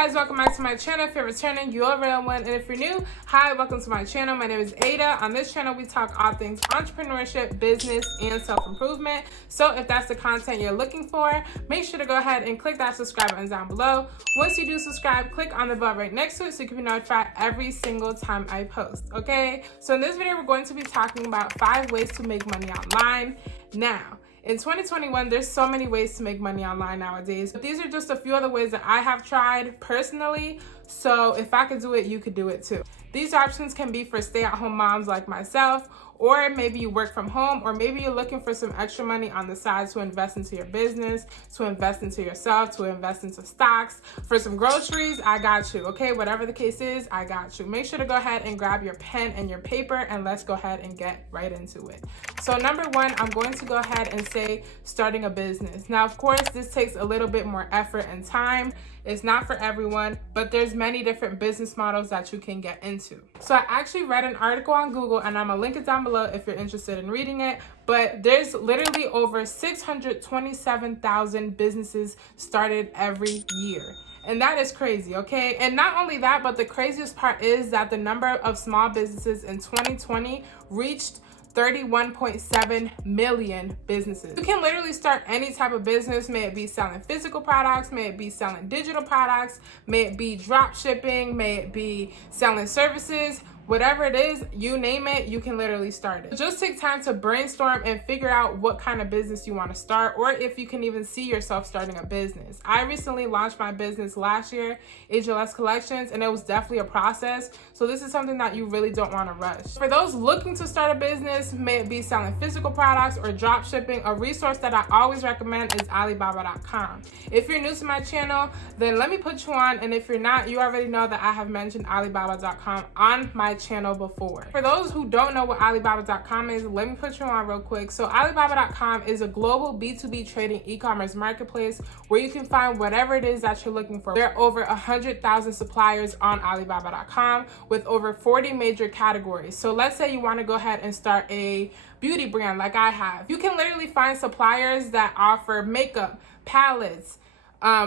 guys, welcome back to my channel. If you're returning, you're a real one, and if you're new, hi, welcome to my channel. My name is Aida. On this channel, we talk all things entrepreneurship, business, and self-improvement. So if that's the content you're looking for, make sure to go ahead and click that subscribe button down below. Once you do subscribe, click on the bell right next to it so you can be notified every single time I post, okay? So in this video, we're going to be talking about 5 ways to make money online. Now, in 2021, there's so many ways to make money online nowadays, but these are just a few of the ways that I have tried personally. So if I could do it, you could do it too. These options can be for stay-at-home moms like myself, or maybe you work from home, or maybe you're looking for some extra money on the side to invest into your business, to invest into yourself, to invest into stocks. For some groceries, I got you, okay? Whatever the case is, I got you. Make sure to go ahead and grab your pen and your paper, and let's go ahead and get right into it. So number 1, I'm going to go ahead and say starting a business. Now, of course, this takes a little bit more effort and time. It's not for everyone, but there's many different business models that you can get into. So I actually read an article on Google, and I'm gonna link it down below if you're interested in reading it, but there's literally over 627,000 businesses started every year. And that is crazy, okay? And not only that, but the craziest part is that the number of small businesses in 2020 reached 31.7 million businesses. You can literally start any type of business, may it be selling physical products, may it be selling digital products, may it be drop shipping, may it be selling services. Whatever it is, you name it, you can literally start it. Just take time to brainstorm and figure out what kind of business you want to start, or if you can even see yourself starting a business. I recently launched my business last year, HLS Collections, and it was definitely a process. So this is something that you really don't want to rush. For those looking to start a business, may it be selling physical products or drop shipping, a resource that I always recommend is Alibaba.com. If you're new to my channel, then let me put you on, and if you're not, you already know that I have mentioned Alibaba.com on my channel before. For those who don't know what Alibaba.com is, let me put you on real quick. So Alibaba.com is a global B2B trading e-commerce marketplace where you can find whatever it is that you're looking for. There are over 100,000 suppliers on Alibaba.com with over 40 major categories. So let's say you want to go ahead and start a beauty brand like I have. You can literally find suppliers that offer makeup, palettes,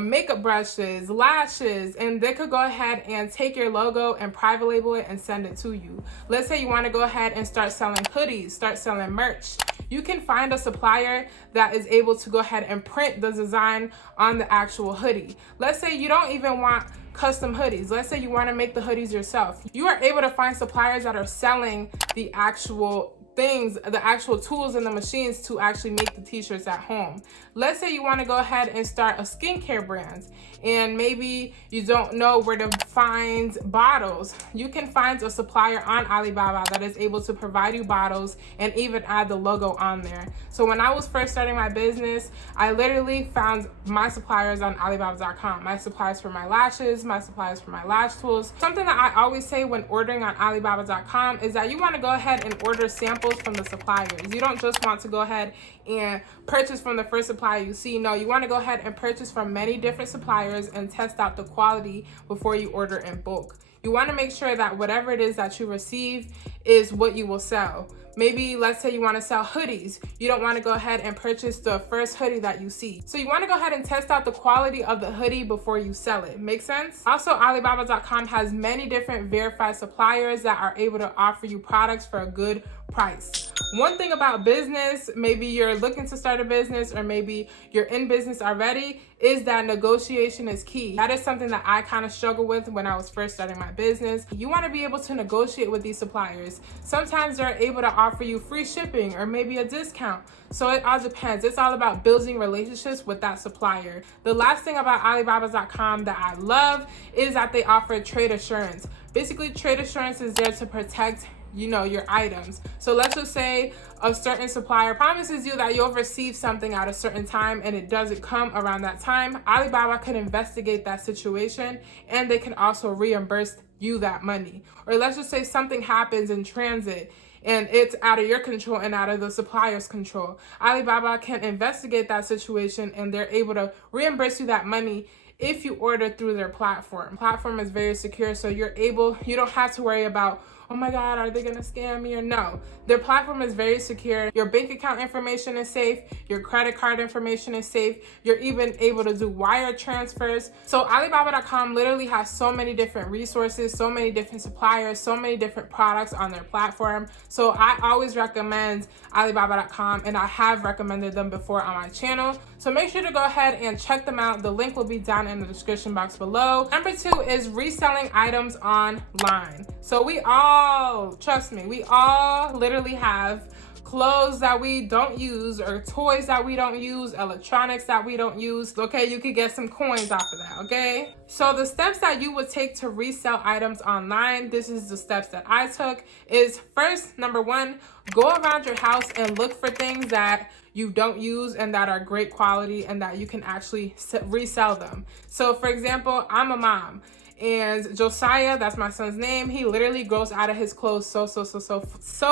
makeup brushes, lashes, and they could go ahead and take your logo and private label it and send it to you. Let's say you want to go ahead and start selling hoodies, start selling merch. You can find a supplier that is able to go ahead and print the design on the actual hoodie. Let's say you don't even want custom hoodies. Let's say you want to make the hoodies yourself. You are able to find suppliers that are selling the actual things, the actual tools and the machines to actually make the t-shirts at home. Let's say you want to go ahead and start a skincare brand, and maybe you don't know where to find bottles. You can find a supplier on Alibaba that is able to provide you bottles and even add the logo on there. So when I was first starting my business, I literally found my suppliers on Alibaba.com. My suppliers for my lashes, my suppliers for my lash tools. Something that I always say when ordering on Alibaba.com is that you want to go ahead and order samples from the suppliers. You don't just want to go ahead and purchase from the first supplier you see. No, you want to go ahead and purchase from many different suppliers and test out the quality before you order in bulk. You want to make sure that whatever it is that you receive is what you will sell. Maybe let's say you want to sell hoodies. You don't want to go ahead and purchase the first hoodie that you see. So you want to go ahead and test out the quality of the hoodie before you sell it. Make sense? Also, Alibaba.com has many different verified suppliers that are able to offer you products for a good price. One thing about business, maybe you're looking to start a business, or maybe you're in business already, is that negotiation is key. That is something that I kind of struggled with when I was first starting my business. You want to be able to negotiate with these suppliers. Sometimes they're able to offer you free shipping or maybe a discount. So it all depends. It's all about building relationships with that supplier. The last thing about Alibaba.com that I love is that they offer trade assurance. Basically, trade assurance is there to protect your items. So let's just say a certain supplier promises you that you'll receive something at a certain time and it doesn't come around that time. Alibaba can investigate that situation, and they can also reimburse you that money. Or let's just say something happens in transit and it's out of your control and out of the supplier's control. Alibaba can investigate that situation, and they're able to reimburse you that money if you order through their platform. Platform is very secure, so you don't have to worry about, oh my God, are they gonna scam me or no? Their platform is very secure. Your bank account information is safe. Your credit card information is safe. You're even able to do wire transfers. So Alibaba.com literally has so many different resources, so many different suppliers, so many different products on their platform. So I always recommend Alibaba.com, and I have recommended them before on my channel. So make sure to go ahead and check them out. The link will be down in the description box below. Number 2 is reselling items online. So we all, trust me, we all literally have clothes that we don't use, or toys that we don't use, electronics that we don't use. Okay, you could get some coins off of that, okay? So the steps that you would take to resell items online, this is the steps that I took, is first, number 1, go around your house and look for things that you don't use and that are great quality and that you can actually resell them. So for example, I'm a mom, and Josiah, that's my son's name, he literally grows out of his clothes so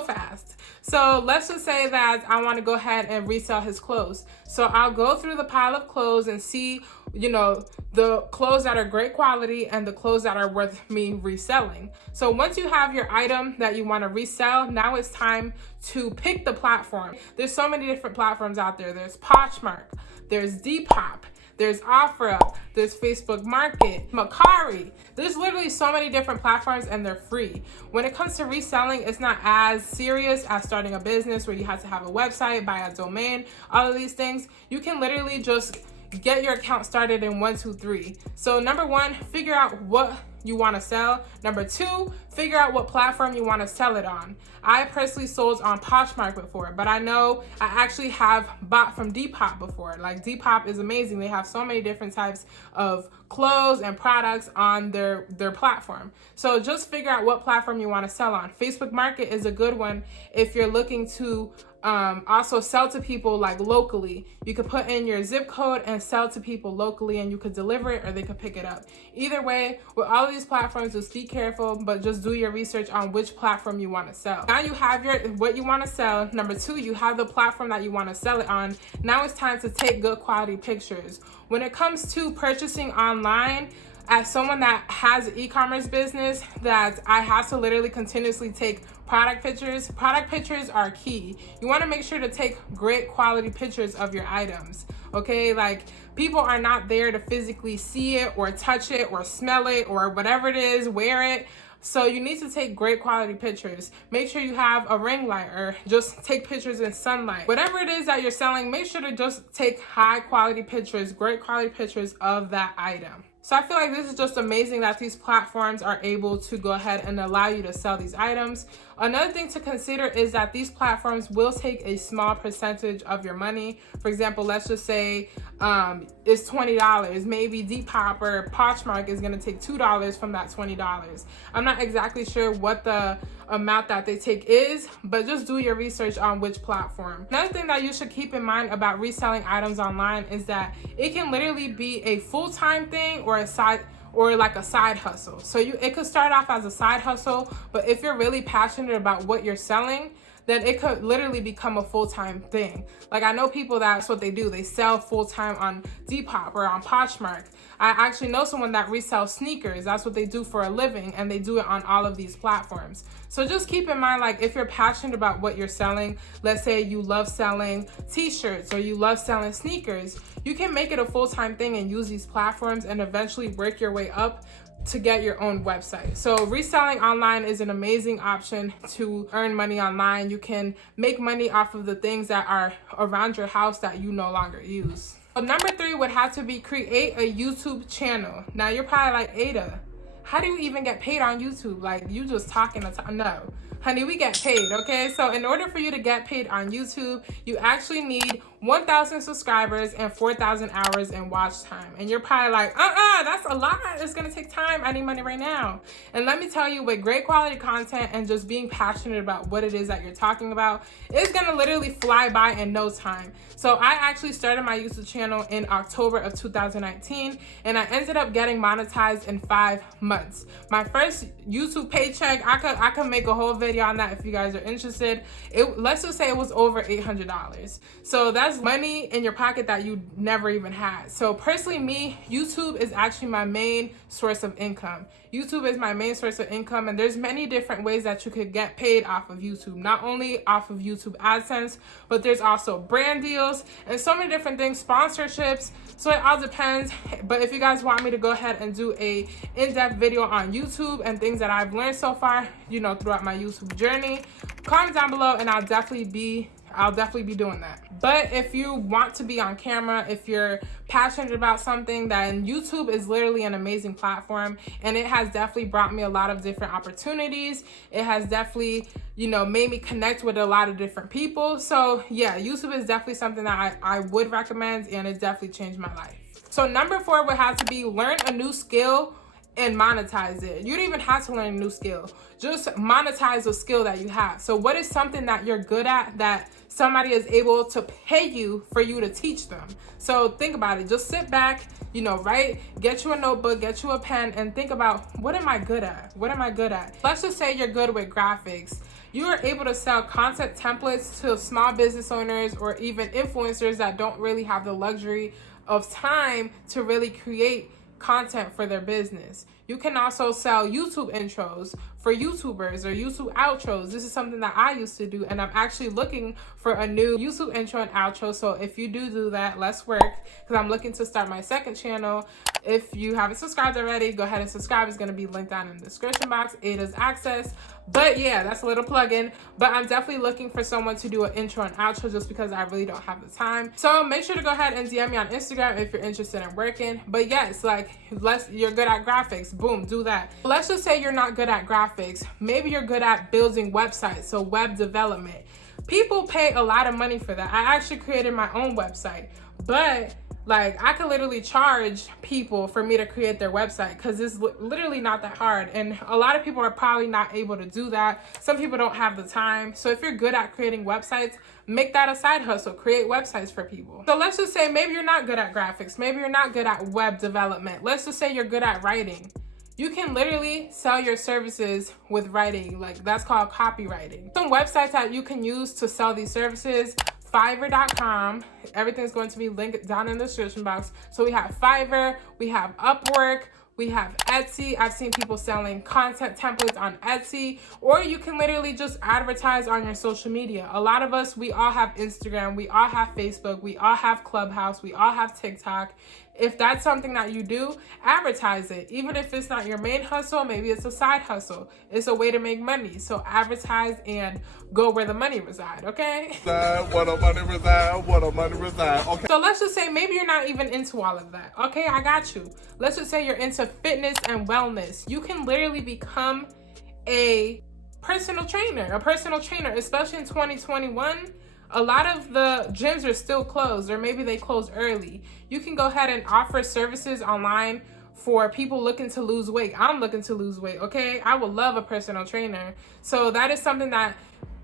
fast. So let's just say that I want to go ahead and resell his clothes. So I'll go through the pile of clothes and see, you know, the clothes that are great quality and the clothes that are worth me reselling. So once you have your item that you want to resell, now it's time to pick the platform. There's so many different platforms out there. There's Poshmark, there's Depop, there's OfferUp, there's Facebook Market, Mercari. There's literally so many different platforms, and they're free. When it comes to reselling, it's not as serious as starting a business where you have to have a website, buy a domain, all of these things. You can literally just get your account started in 1, 2, 3. So number 1, figure out what you want to sell. Number 2, figure out what platform you want to sell it on. I personally sold on Poshmark before, but I know I actually have bought from Depop before. Like, Depop is amazing. They have so many different types of clothes and products on their platform. So just figure out what platform you want to sell on. Facebook Market is a good one if you're looking to also sell to people like locally. You could put in your zip code and sell to people locally, and you could deliver it or they could pick it up. Either way, with all of these platforms, just be careful, but just do your research on which platform you want to sell. Now you have what you want to sell. Number 2, you have the platform that you want to sell it on. Now it's time to take good quality pictures. When it comes to purchasing online, as someone that has an e-commerce business, that I have to literally continuously take product pictures. Product pictures are key. You want to make sure to take great quality pictures of your items, okay? Like, people are not there to physically see it or touch it or smell it or whatever it is, wear it. So you need to take great quality pictures. Make sure you have a ring light, or just take pictures in sunlight. Whatever it is that you're selling, make sure to just take high quality pictures, great quality pictures of that item. So I feel like this is just amazing that these platforms are able to go ahead and allow you to sell these items. Another thing to consider is that these platforms will take a small percentage of your money. For example, let's just say it's $20. Maybe Depop or Poshmark is going to take $2 from that $20. I'm not exactly sure what the amount that they take is, but just do your research on which platform. Another thing that you should keep in mind about reselling items online is that it can literally be a full-time thing or a side hustle. So it could start off as a side hustle, but if you're really passionate about what you're selling, then it could literally become a full-time thing. Like, I know people that's what they do. They sell full-time on Depop or on Poshmark. I actually know someone that resells sneakers. That's what they do for a living, and they do it on all of these platforms. So just keep in mind, like, if you're passionate about what you're selling, let's say you love selling t-shirts or you love selling sneakers, you can make it a full-time thing and use these platforms and eventually work your way up to get your own website. So reselling online is an amazing option to earn money online. You can make money off of the things that are around your house that you no longer use. So number 3 would have to be create a YouTube channel. Now you're probably like, Ada, how do you even get paid on YouTube? Like, you just talking the time. No, honey, we get paid, okay? So in order for you to get paid on YouTube, you actually need 1,000 subscribers and 4,000 hours in watch time. And you're probably like, that's a lot. It's gonna take time. I need money right now. And let me tell you, with great quality content and just being passionate about what it is that you're talking about, it's gonna literally fly by in no time. So I actually started my YouTube channel in October of 2019, and I ended up getting monetized in 5 months. My first YouTube paycheck, I could make a whole video on that if you guys are interested. Let's just say it was over $800. So that's money in your pocket that you never even had. So personally, YouTube is actually my main source of income. YouTube is my main source of income, and there's many different ways that you could get paid off of YouTube. Not only off of YouTube AdSense, but there's also brand deals and so many different things, sponsorships. So it all depends. But if you guys want me to go ahead and do a in-depth video on YouTube and things that I've learned so far, you know, throughout my YouTube journey, comment down below and I'll definitely be doing that. But if you want to be on camera, if you're passionate about something, then YouTube is literally an amazing platform, and it has definitely brought me a lot of different opportunities. It has definitely, you know, made me connect with a lot of different people. So yeah, YouTube is definitely something that I would recommend, and it definitely changed my life. So number 4 would have to be learn a new skill and monetize it. You don't even have to learn a new skill. Just monetize the skill that you have. So what is something that you're good at that somebody is able to pay you for you to teach them? So think about it. Just sit back, you know, get you a notebook, get you a pen, and think about, what am I good at? What am I good at? Let's just say you're good with graphics. You are able to sell content templates to small business owners or even influencers that don't really have the luxury of time to really create content for their business. You can also sell YouTube intros for YouTubers or YouTube outros. This is something that I used to do, and I'm actually looking for a new YouTube intro and outro. So if you do that, let's work, because I'm looking to start my second channel. If you haven't subscribed already, go ahead and subscribe. It's going to be linked down in the description box, Aida's Access. But yeah, that's a little plug-in. But I'm definitely looking for someone to do an intro and outro just because I really don't have the time. So make sure to go ahead and DM me on Instagram if you're interested in working. But yes, like, you're good at graphics, boom, do that. Let's just say you're not good at graphics. Maybe you're good at building websites, so web development. People pay a lot of money for that. I actually created my own website, but like, I could literally charge people for me to create their website because it's literally not that hard. And a lot of people are probably not able to do that. Some people don't have the time. So if you're good at creating websites, make that a side hustle. Create websites for people. So let's just say maybe you're not good at graphics. Maybe you're not good at web development. Let's just say you're good at writing. You can literally sell your services with writing. Like, that's called copywriting. Some websites that you can use to sell these services: Fiverr.com. Everything's going to be linked down in the description box. So we have Fiverr, we have Upwork, we have Etsy. I've seen people selling content templates on Etsy, or you can literally just advertise on your social media. A lot of us, we all have Instagram, we all have Facebook, we all have Clubhouse, we all have TikTok. If that's something that you do, advertise it. Even if it's not your main hustle, maybe it's a side hustle. It's a way to make money. So advertise and go where the money resides, okay? Where the money reside, where the money reside, okay. So let's just say maybe you're not even into all of that. Okay, I got you. Let's just say you're into fitness and wellness. You can literally become a personal trainer, especially in 2021. A lot of the gyms are still closed, or maybe they closed early. You can go ahead and offer services online for people looking to lose weight. I'm looking to lose weight, okay? I would love a personal trainer. So that is something that,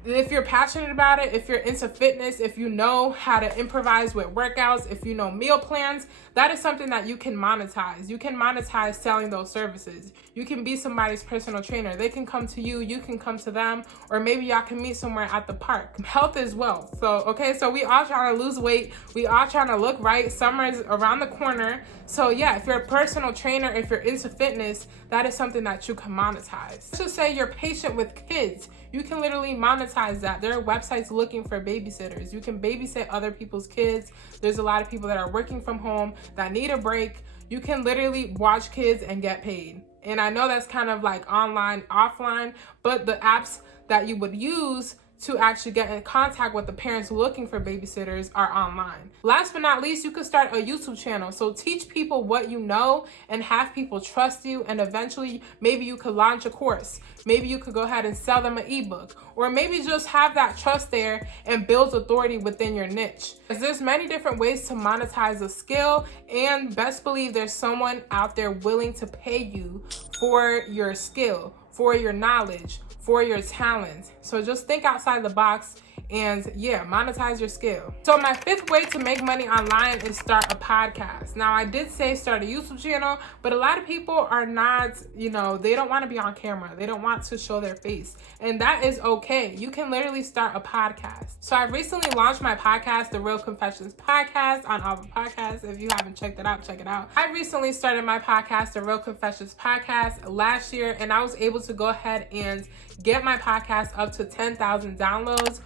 if you're passionate about it, if you're into fitness, if you know how to improvise with workouts, if you know meal plans, that is something that you can monetize. You can monetize selling those services. You can be somebody's personal trainer. They can come to you, you can come to them, or maybe y'all can meet somewhere at the park. Health is wealth. So, okay, so we all trying to lose weight. We all trying to look right. Summer is around the corner. So yeah, if you're a personal trainer, if you're into fitness, that is something that you can monetize. Let's just say you're patient with kids. You can literally monetize that. There are websites looking for babysitters. You can babysit other people's kids. There's a lot of people that are working from home that need a break. You can literally watch kids and get paid. And I know that's kind of like online, offline, but the apps that you would use to actually get in contact with the parents looking for babysitters are online. Last but not least, you could start a YouTube channel. So teach people what you know and have people trust you, and eventually maybe you could launch a course. Maybe you could go ahead and sell them an ebook, or maybe just have that trust there and build authority within your niche. There's many different ways to monetize a skill, and best believe there's someone out there willing to pay you for your skill, for your knowledge, for your talent. So just think outside the box and yeah, monetize your skill. So my 5th way to make money online is start a podcast. Now I did say start a YouTube channel, but a lot of people are not, they don't want to be on camera. They don't want to show their face, and that is okay. You can literally start a podcast. So I recently launched my podcast, The Real Confessions Podcast, on Apple Podcasts. If you haven't checked it out, check it out. I recently started my podcast, The Real Confessions Podcast, last year, and I was able to go ahead and get my podcast up to 10,000 downloads.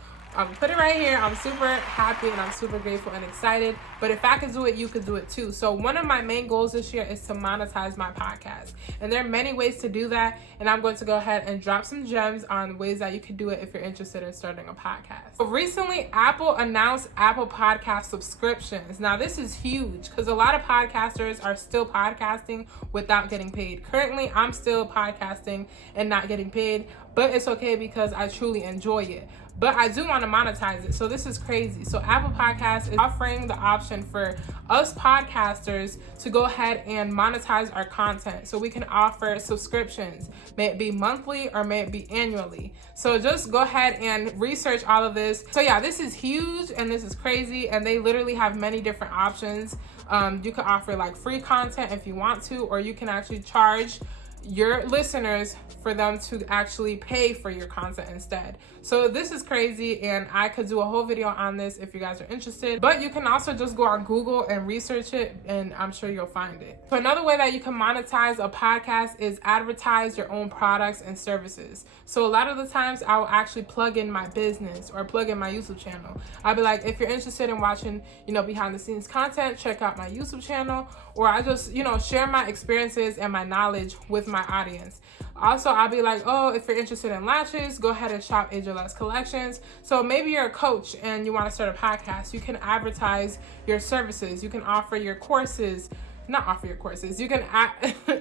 Put it right here. I'm super happy and I'm super grateful and excited. But if I could do it, you could do it too. So one of my main goals this year is to monetize my podcast. And there are many ways to do that. And I'm going to go ahead and drop some gems on ways that you could do it if you're interested in starting a podcast. So recently, Apple announced Apple Podcast subscriptions. Now this is huge because a lot of podcasters are still podcasting without getting paid. Currently, I'm still podcasting and not getting paid, but it's okay because I truly enjoy it. But I do want to monetize it. So this is crazy. So Apple Podcasts is offering the option for us podcasters to go ahead and monetize our content. So we can offer subscriptions, may it be monthly or may it be annually. So just go ahead and research all of this. So yeah, this is huge and this is crazy. And they literally have many different options. You can offer like free content if you want to, or you can actually charge your listeners for them to actually pay for your content instead. So this is crazy, and I could do a whole video on this if you guys are interested, but you can also just go on Google and research it, and I'm sure you'll find it. So another way that you can monetize a podcast is advertise your own products and services. So a lot of the times I will actually plug in my business or plug in my YouTube channel. I'll be like, if you're interested in watching, behind the scenes content, check out my YouTube channel, or I just, share my experiences and my knowledge with my audience. Also, I'll be like, oh, if you're interested in lashes, go ahead and shop Aida Collections. So maybe you're a coach and you want to start a podcast. You can advertise your services. You can offer your courses. Not offer your courses. You can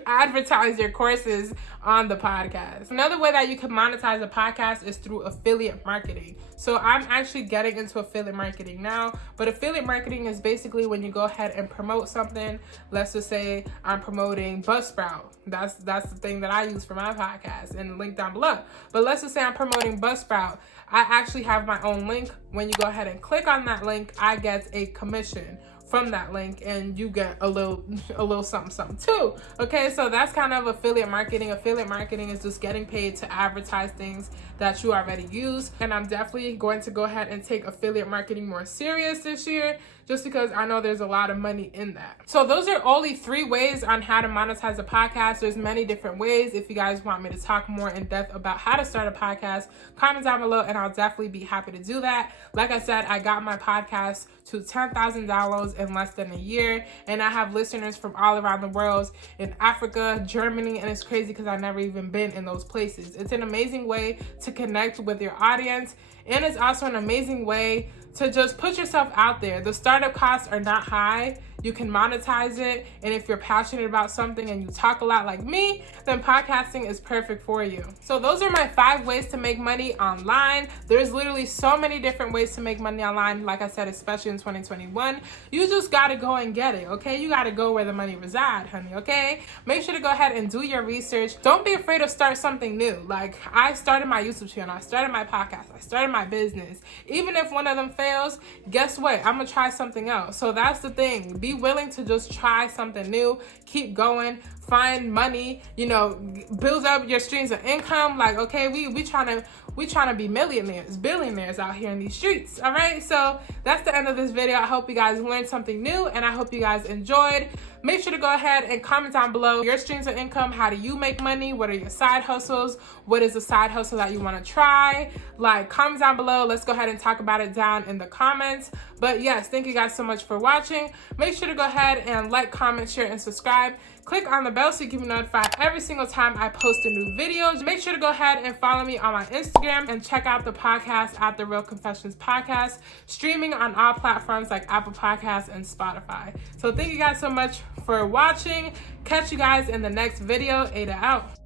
advertise your courses on the podcast. Another way that you can monetize a podcast is through affiliate marketing. So I'm actually getting into affiliate marketing now, but affiliate marketing is basically when you go ahead and promote something. Let's just say I'm promoting Buzzsprout. That's the thing that I use for my podcast, and link down below. But let's just say I'm promoting Buzzsprout. I actually have my own link. When you go ahead and click on that link, I get a commission from that link, and you get a little something too. Okay, so that's kind of affiliate marketing. Affiliate marketing is just getting paid to advertise things that you already use, and I'm definitely going to go ahead and take affiliate marketing more serious this year, just because I know there's a lot of money in that. So those are only 3 ways on how to monetize a podcast. There's many different ways. If you guys want me to talk more in depth about how to start a podcast, comment down below and I'll definitely be happy to do that. Like I said, I got my podcast to 10,000 downloads in less than a year, and I have listeners from all around the world, in Africa, Germany, and it's crazy because I've never even been in those places. It's an amazing way to connect with your audience, and it's also an amazing way to just put yourself out there. The startup costs are not high. You can monetize it, and if you're passionate about something and you talk a lot like me, then podcasting is perfect for you. So those are my 5 ways to make money online. There's literally so many different ways to make money online. Like I said, especially in 2021, you just gotta go and get it, okay? You gotta go where the money resides, honey, okay? Make sure to go ahead and do your research. Don't be afraid to start something new. Like, I started my YouTube channel, I started my podcast, I started my business. Even if one of them fails, guess what? I'm gonna try something else. So that's the thing. Be willing to just try something new, keep going, find money, build up your streams of income. Like, okay, we trying to be millionaires, billionaires out here in these streets. All right, so that's the end of this video. I hope you guys learned something new, and I hope you guys enjoyed. Make sure to go ahead and comment down below your streams of income. How do you make money? What are your side hustles? What is the side hustle that you want to try? Like, comment down below. Let's go ahead and talk about it down in the comments. But yes, thank you guys so much for watching. Make sure to go ahead and like, comment, share, and subscribe. Click on the bell so you can be notified every single time I post a new video. Make sure to go ahead and follow me on my Instagram and check out the podcast at The Real Confessions Podcast, streaming on all platforms like Apple Podcasts and Spotify. So thank you guys so much for watching. Catch you guys in the next video. Aida out.